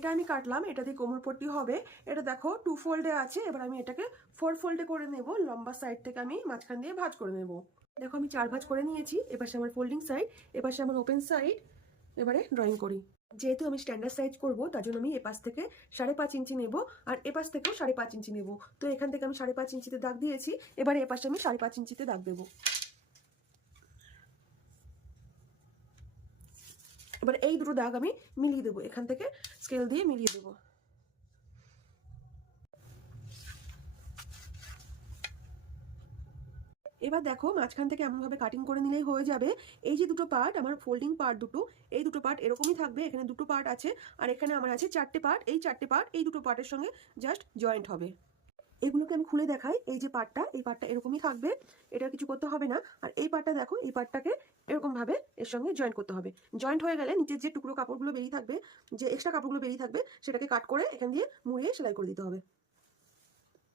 এটা আমি কাটলাম, এটা দিয়ে কোমর পট্টি হবে। এটা দেখো 2 ফোল্ডে আছে, এবার আমি এটাকে 4 ফোল্ডে করে নেব। লম্বা সাইড থেকে আমি মাঝখান দিয়ে ভাঁজ করে নেব। দেখো আমি 4 ভাঁজ করে নিয়েছি। এপাশে আমার ফোল্ডিং সাইড, এপাশে আমার ওপেন সাইড। এবারে ড্রয়িং করি। যেহেতু আমি স্ট্যান্ডার্ড সাইজ করবো, তার জন্য আমি এপাশ থেকে 5.5 ইঞ্চি নেব, আর এপাশ থেকেও 5.5 ইঞ্চি নেব। তো এখান থেকে আমি 5.5 ইঞ্চিতে দাগ দিয়েছি, এবারে এপাশে আমি 5.5 ইঞ্চিতে দাগ দেবো। এবার এই দুটো দাগ আমি মিলিয়ে দেবো, এখান থেকে স্কেল দিয়ে মিলিয়ে দেবো। এবার দেখো মাঝখান থেকে এমনভাবে কাটিং করে নিলেই হয়ে যাবে। এই যে দুটো পার্ট, আমার ফোল্ডিং পার্ট দুটো, এই দুটো পার্ট এরকমই থাকবে। এখানে দুটো পার্ট আছে, আর এখানে আমার আছে 4টে পার্ট। এই 4টে পার্ট এই দুটো পার্টের সঙ্গে জাস্ট জয়েন্ট হবে। এগুলোকে আমি খুলে দেখাই। এই যে পার্টটা, এই পার্টটা এরকমই থাকবে, এটা কিছু করতে হবে না। আর এই পার্টটা দেখো, এই পার্টটাকে এরকম ভাবে এর সঙ্গে জয়েন্ট করতে হবে। জয়েন্ট হয়ে গেলে নিচের যে টুকরো কাপড়গুলো বেরিয়ে থাকবে, যে এক্সট্রা কাপড়গুলো বেরিয়ে থাকবে, সেটাকে কাট করে এখান দিয়ে মুড়িয়ে সেলাই করে দিতে হবে।